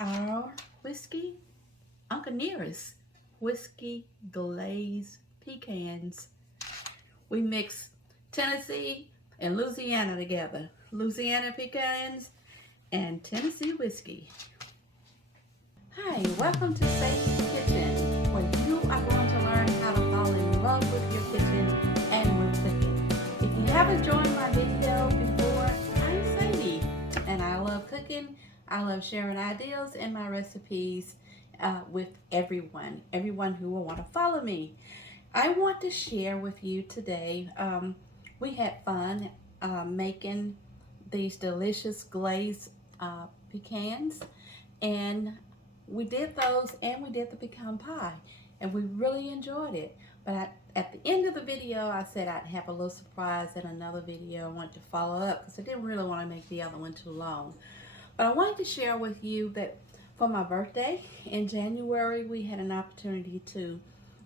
our whiskey, Uncle Nearest whiskey glazed pecans. We mix Tennessee and Louisiana together. Louisiana pecans and Tennessee whiskey. Hi, welcome to Sadie's Kitchen, where you are going to learn how to fall in love with your kitchen and with cooking. If you haven't joined my video before, I'm Sadie, and I love cooking. I love sharing ideas and my recipes with everyone who will want to follow me. I want to share with you today. We had fun making these delicious glazed pecans, and we did those, and we did the pecan pie, and we really enjoyed it. But at the end of the video, I said I'd have a little surprise in another video. I wanted to follow up because I didn't really want to make the other one too long. But I wanted to share with you that for my birthday in January, we had an opportunity to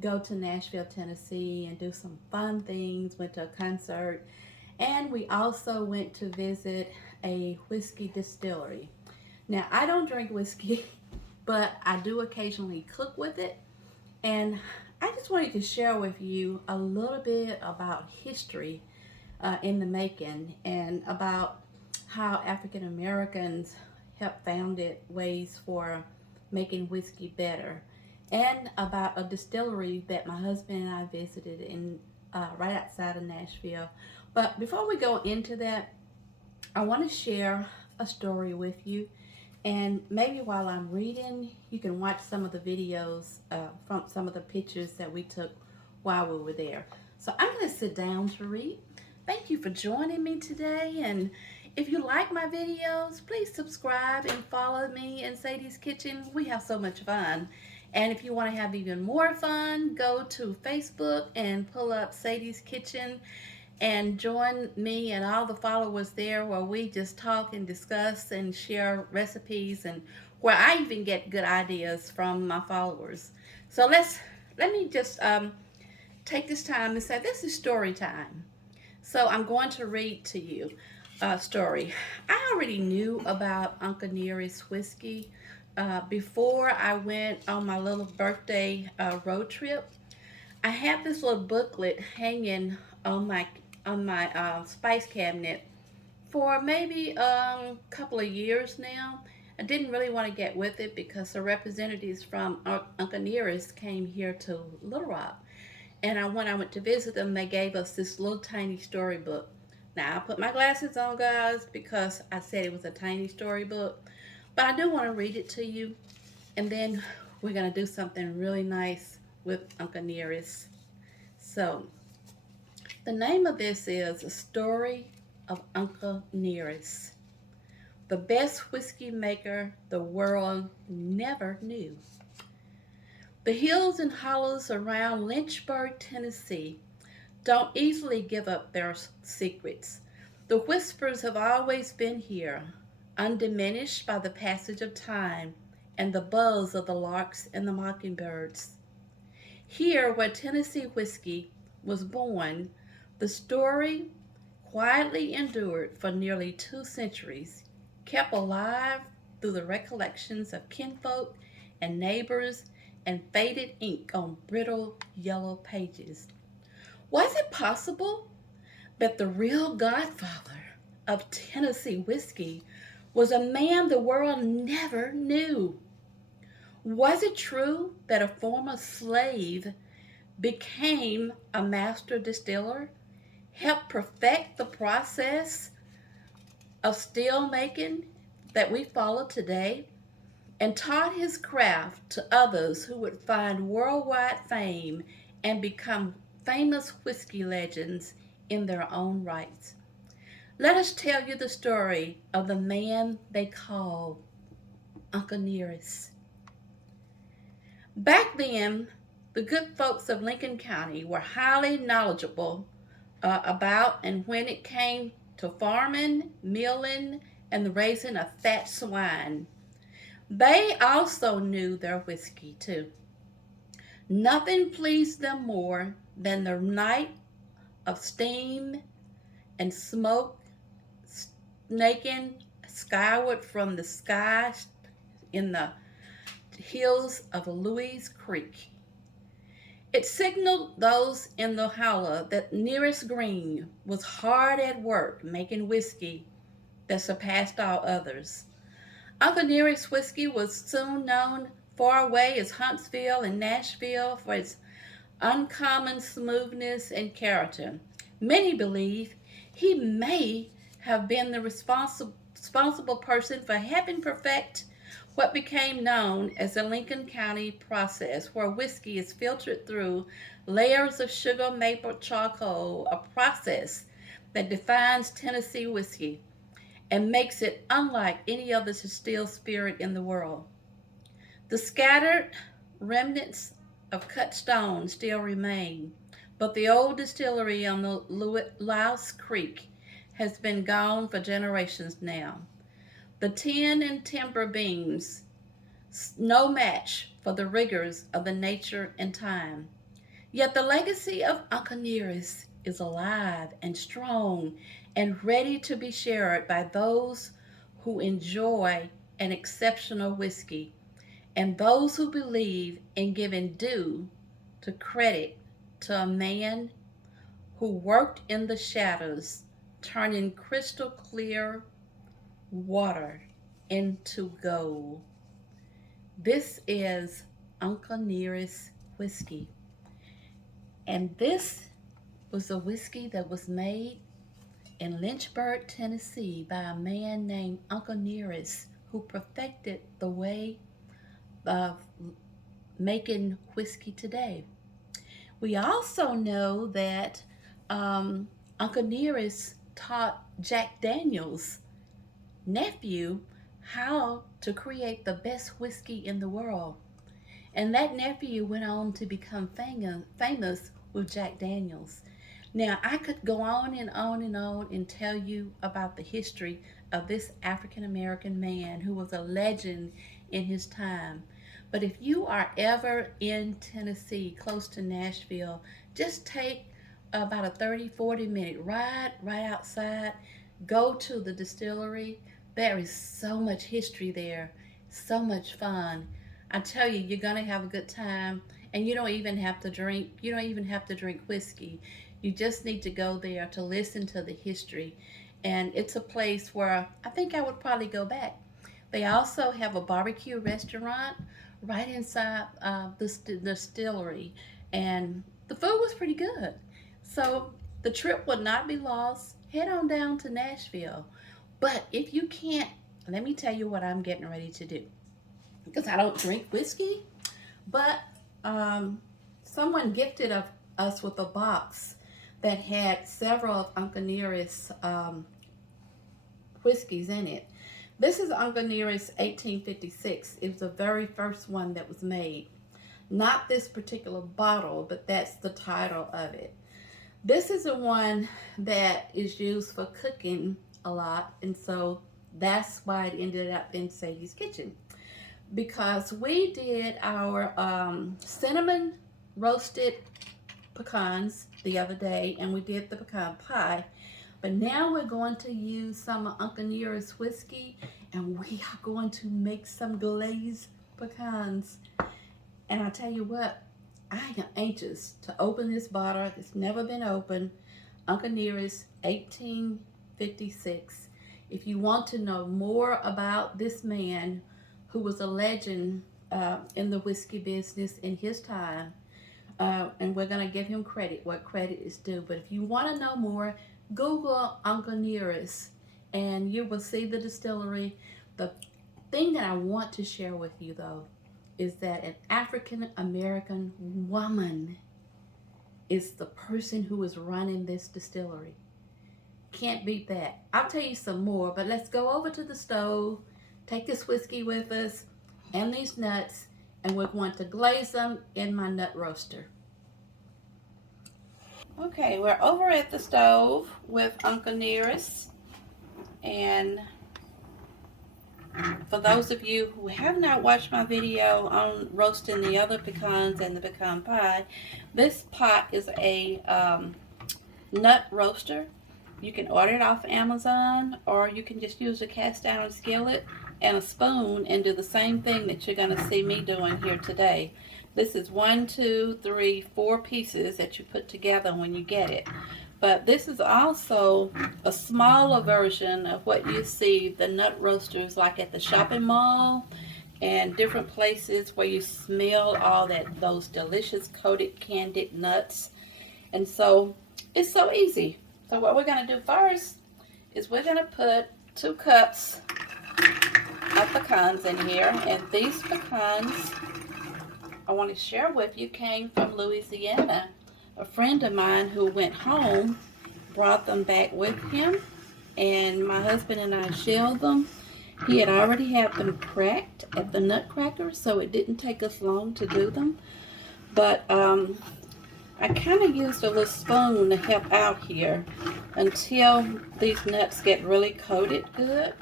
go to Nashville, Tennessee and do some fun things, went to a concert, and we also went to visit a whiskey distillery. Now, I don't drink whiskey, but I do occasionally cook with it, and I just wanted to share with you a little bit about history in the making and about how African Americans helped founded ways for making whiskey better, and about a distillery that my husband and I visited in right outside of Nashville. But before we go into that, I want to share a story with you, and maybe while I'm reading, you can watch some of the videos from some of the pictures that we took while we were there. So I'm going to sit down to read. Thank you for joining me today, and if you like my videos, please subscribe and follow me in Sadie's Kitchen. We have so much fun. And if you want to have even more fun, go to Facebook and pull up Sadie's Kitchen and join me and all the followers there, where we just talk and discuss and share recipes, and where I even get good ideas from my followers. So let me just take this time and say this is story time. So I'm going to read to you a story. I already knew about Uncle Nearest whiskey before I went on my little birthday road trip. I had this little booklet hanging on my spice cabinet for maybe a couple of years now. I didn't really want to get with it because the representatives from Uncle Nearest came here to Little Rock. And when I went to visit them, they gave us this little tiny storybook. Now, I put my glasses on, guys, because I said it was a tiny storybook. But I do want to read it to you. And then we're going to do something really nice with Uncle Nearest. So, the name of this is A Story of Uncle Nearest, the best whiskey maker the world never knew. The hills and hollows around Lynchburg, Tennessee don't easily give up their secrets. The whispers have always been here, undiminished by the passage of time and the buzz of the larks and the mockingbirds. Here, where Tennessee whiskey was born, the story, quietly endured for nearly 2 centuries, kept alive through the recollections of kinfolk and neighbors and faded ink on brittle yellow pages. Was it possible that the real godfather of Tennessee whiskey was a man the world never knew? Was it true that a former slave became a master distiller, helped perfect the process of still making that we follow today, and taught his craft to others who would find worldwide fame and become famous whiskey legends in their own rights? Let us tell you the story of the man they call Uncle Nearest. Back then, the good folks of Lincoln County were highly knowledgeable about and when it came to farming, milling, and the raising of fat swine. They also knew their whiskey too. Nothing pleased them more than the night of steam and smoke snaking skyward from the sky in the hills of Louise Creek. It signaled those in the holler that Nearest Green was hard at work making whiskey that surpassed all others. Uncle Nearest whiskey was soon known far away as Huntsville and Nashville for its uncommon smoothness and character. Many believe he may have been the responsible person for helping perfect what became known as the Lincoln County process, where whiskey is filtered through layers of sugar maple charcoal, a process that defines Tennessee whiskey and makes it unlike any other distilled spirit in the world. The scattered remnants of cut stone still remain, but the old distillery on the Louse Creek has been gone for generations now. The tin and timber beams, no match for the rigors of the nature and time. Yet the legacy of Uncle Nearest is alive and strong and ready to be shared by those who enjoy an exceptional whiskey and those who believe in giving due to credit to a man who worked in the shadows, turning crystal clear water into gold. This is Uncle Nearest whiskey. And this was a whiskey that was made in Lynchburg, Tennessee by a man named Uncle Nearest, who perfected the way of making whiskey today. We also know that Uncle Nearest taught Jack Daniels' nephew how to create the best whiskey in the world. And that nephew went on to become famous with Jack Daniels. Now, I could go on and on and on and tell you about the history of this African American man who was a legend in his time. But if you are ever in Tennessee, close to Nashville, just take about a 30-40 minute ride right outside. Go to the distillery. There is so much history there, so much fun. I tell you, you're gonna have a good time, and you don't even have to drink. You don't even have to drink whiskey. You just need to go there to listen to the history, and it's a place where I think I would probably go back. They also have a barbecue restaurant right inside the distillery, and the food was pretty good. So the trip would not be lost. Head on down to Nashville. But if you can't, let me tell you what I'm getting ready to do. Because I don't drink whiskey, but someone gifted us with a box that had several of Uncle Nearest's whiskeys in it. This is Uncle Nearest 1856. It was the very first one that was made. Not this particular bottle, but that's the title of it. This is the one that is used for cooking a lot, and so that's why it ended up in Sadie's kitchen. Because we did our cinnamon roasted pecans the other day, and we did the pecan pie. But now we're going to use some of Uncle Nearest whiskey, and we are going to make some glazed pecans. And I tell you what, I am anxious to open this bottle. It's never been opened. Uncle Nearest 1856. If you want to know more about this man who was a legend in the whiskey business in his time, and we're going to give him credit what credit is due. But if you want to know more, Google Uncle Nearest and you will see the distillery. The thing that I want to share with you, though, is that an African American woman is the person who is running this distillery. Can't beat that. I'll tell you some more, but let's go over to the stove, take this whiskey with us and these nuts, and we're going to glaze them in my nut roaster. Okay, we're over at the stove with Uncle Nearest, and for those of you who have not watched my video on roasting the other pecans and the pecan pie, this pot is a nut roaster. You can order it off Amazon, or you can just use a cast iron skillet. and a spoon and do the same thing that you're going to see me doing here today. This is 1, 2, 3, 4 pieces that you put together when you get it. But this is also a smaller version of what you see the nut roasters like at the shopping mall and different places where you smell all those delicious coated candied nuts. And so it's so easy. So what we're going to do first is we're going to put 2 cups of pecans in here, and these pecans I want to share with you came from Louisiana. A friend of mine who went home brought them back with him, and my husband and I shelled them. He had already had them cracked at the nutcracker, so it didn't take us long to do them. But I kind of used a little spoon to help out here until these nuts get really coated good.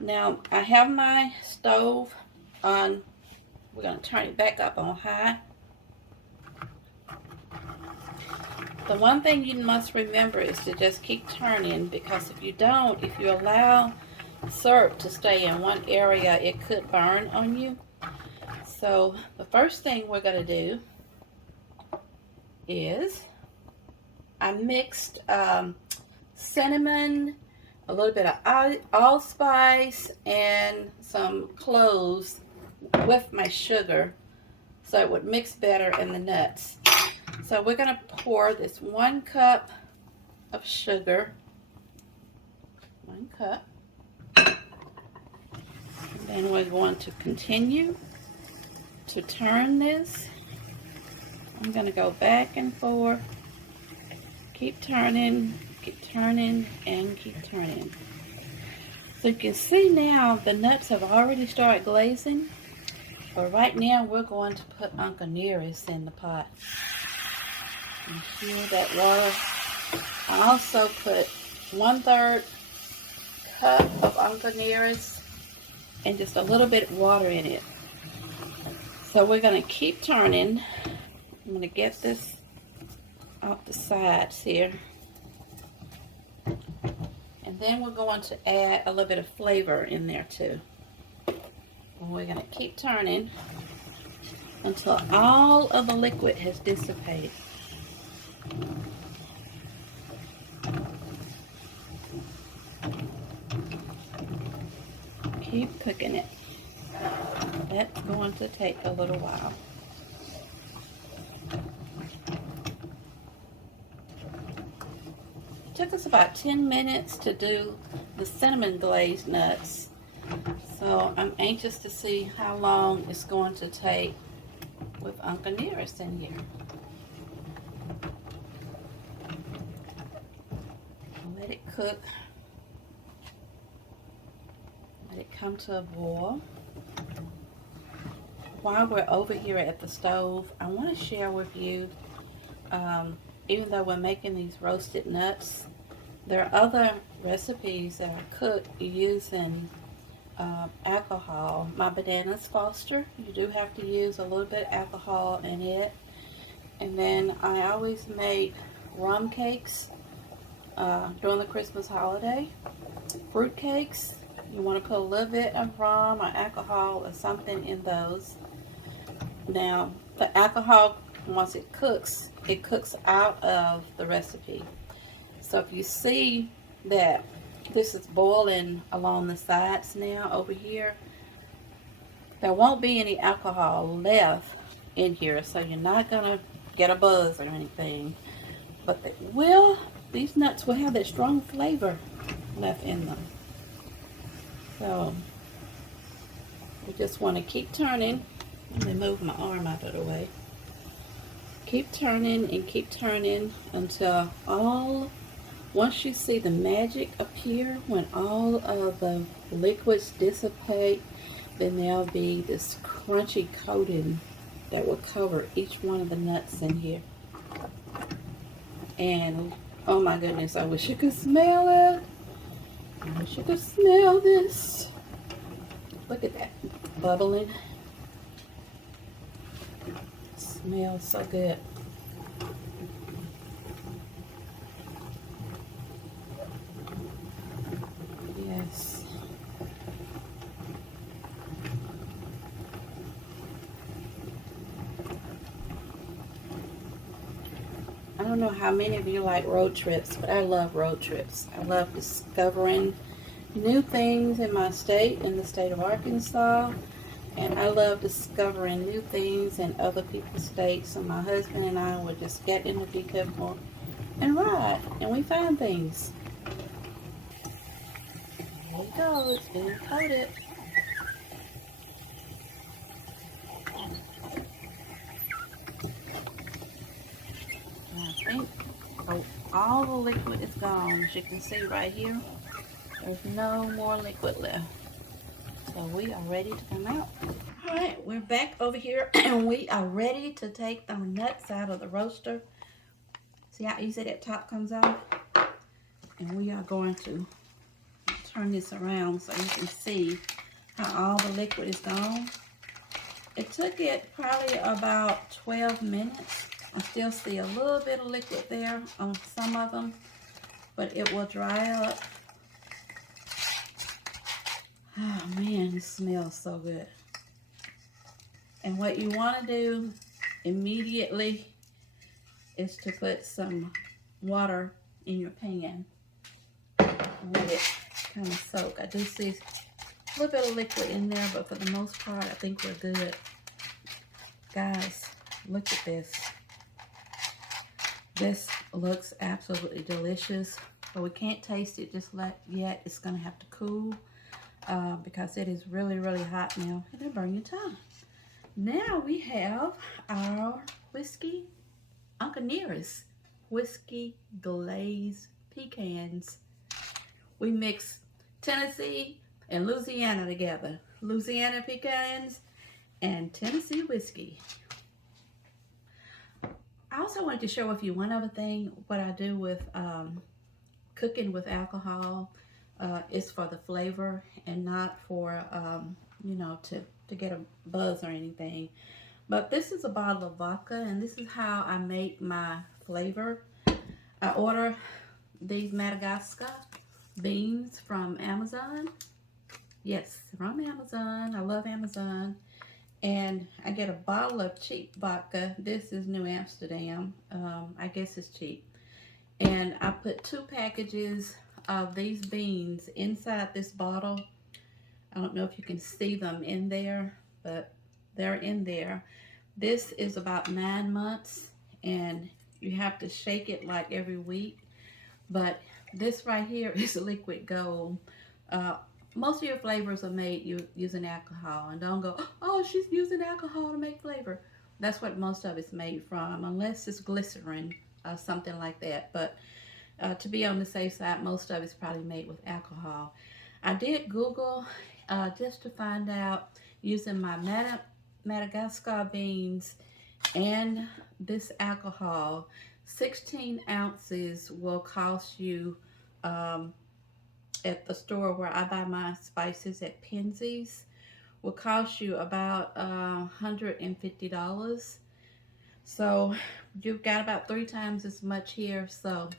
Now I have my stove on. We're going to turn it back up on high. The one thing you must remember is to just keep turning, because if you don't, if you allow syrup to stay in one area, it could burn on you. So the first thing we're going to do is I mixed cinnamon, a little bit of allspice, and some cloves with my sugar so it would mix better in the nuts. So we're going to pour this 1 cup of sugar, 1 cup, and then we're going to continue to turn this. I'm going to go back and forth, keep turning, and keep turning. So you can see now the nuts have already started glazing, but right now we're going to put neurish in the pot. And feel that water. I also put 1/3 cup of neurish and just a little bit of water in it. So we're going to keep turning. I'm going to get this off the sides here. And then we're going to add a little bit of flavor in there too. And we're going to keep turning until all of the liquid has dissipated. Keep cooking it. That's going to take a little while. It took us about 10 minutes to do the cinnamon glazed nuts. So I'm anxious to see how long it's going to take with neurish in here. Let it cook. Let it come to a boil. While we're over here at the stove, I want to share with you, even though we're making these roasted nuts, there are other recipes that are cooked using alcohol. My bananas foster, you do have to use a little bit of alcohol in it. And then I always make rum cakes during the Christmas holiday. Fruit cakes, you want to put a little bit of rum or alcohol or something in those. Now the alcohol, once it cooks out of the recipe. So if you see that this is boiling along the sides now over here, there won't be any alcohol left in here, so you're not gonna get a buzz or anything, but these nuts will have that strong flavor left in them. So we just want to keep turning. Let me move my arm out of the way. Keep turning and keep turning until once you see the magic appear, when all of the liquids dissipate, then there'll be this crunchy coating that will cover each one of the nuts in here. And oh my goodness, I wish you could smell it. I wish you could smell this. Look at that, bubbling. Smells so good. Yes. don't know how many of you like road trips, but I love road trips. I love discovering new things in my state, in the state of Arkansas. And I love discovering new things in other people's states. So my husband and I would just get in the vehicle and ride. And we find things. There we go. It's being coated. I think all the liquid is gone. As you can see right here, there's no more liquid left. So we are ready to come out. All right, we're back over here and we are ready to take the nuts out of the roaster. See how easy that top comes off? And we are going to turn this around so you can see how all the liquid is gone. It took it probably about 12 minutes. I still see a little bit of liquid there on some of them, but it will dry up. Oh man, it smells so good. And what you want to do immediately is to put some water in your pan and let it kind of soak. I do see a little bit of liquid in there, but for the most part, I think we're good. Guys, look at this. This looks absolutely delicious, but we can't taste it just yet. It's going to have to cool because it is really, really hot now. It'll burn your tongue. Now we have our whiskey, Uncle Nearest whiskey glazed pecans. We mix Tennessee and Louisiana together. Louisiana pecans and Tennessee whiskey. I also wanted to share with you one other thing. What I do with cooking with alcohol is for the flavor and not for, you know, to get a buzz or anything. But this is a bottle of vodka, and this is how I make my flavor. I order these Madagascar beans from Amazon. Yes, from Amazon. I love Amazon. And I get a bottle of cheap vodka. This is New Amsterdam. I guess it's cheap. And I put 2 packages of these beans inside this bottle. I don't know if you can see them in there, but they're in there. This is about 9 months, and you have to shake it like every week. But this right here is liquid gold. Most of your flavors are made using alcohol, and don't go, oh, she's using alcohol to make flavor. That's what most of it's made from, unless it's glycerin or something like that. But to be on the safe side, most of it's probably made with alcohol. I did Google just to find out, using my Madagascar beans and this alcohol, 16 ounces will cost you at the store where I buy my spices at Penzies, will cost you about $150. So you've got about 3 times as much here. So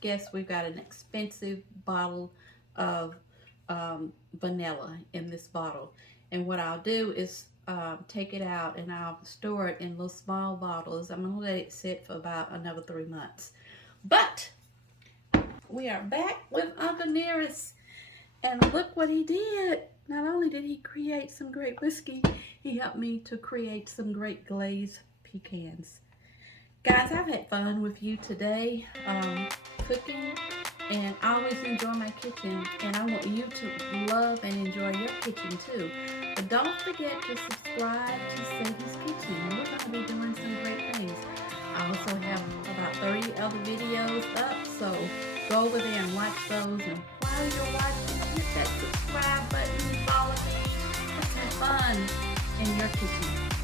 guess we've got an expensive bottle of vanilla in this bottle. And what I'll do is take it out and I'll store it in little small bottles. I'm going to let it sit for about another 3 months. But we are back with Uncle Nearest, and look what he did. Not only did he create some great whiskey, he helped me to create some great glazed pecans. Guys, I've had fun with you today cooking, and I always enjoy my kitchen, and I want you to love and enjoy your kitchen too. But don't forget to subscribe to Sadie's Kitchen. We're going to be doing some great things. I also have about 30 other videos up, so go over there and watch those. And while you're watching, hit that subscribe button, follow me. Let's have fun in your kitchen.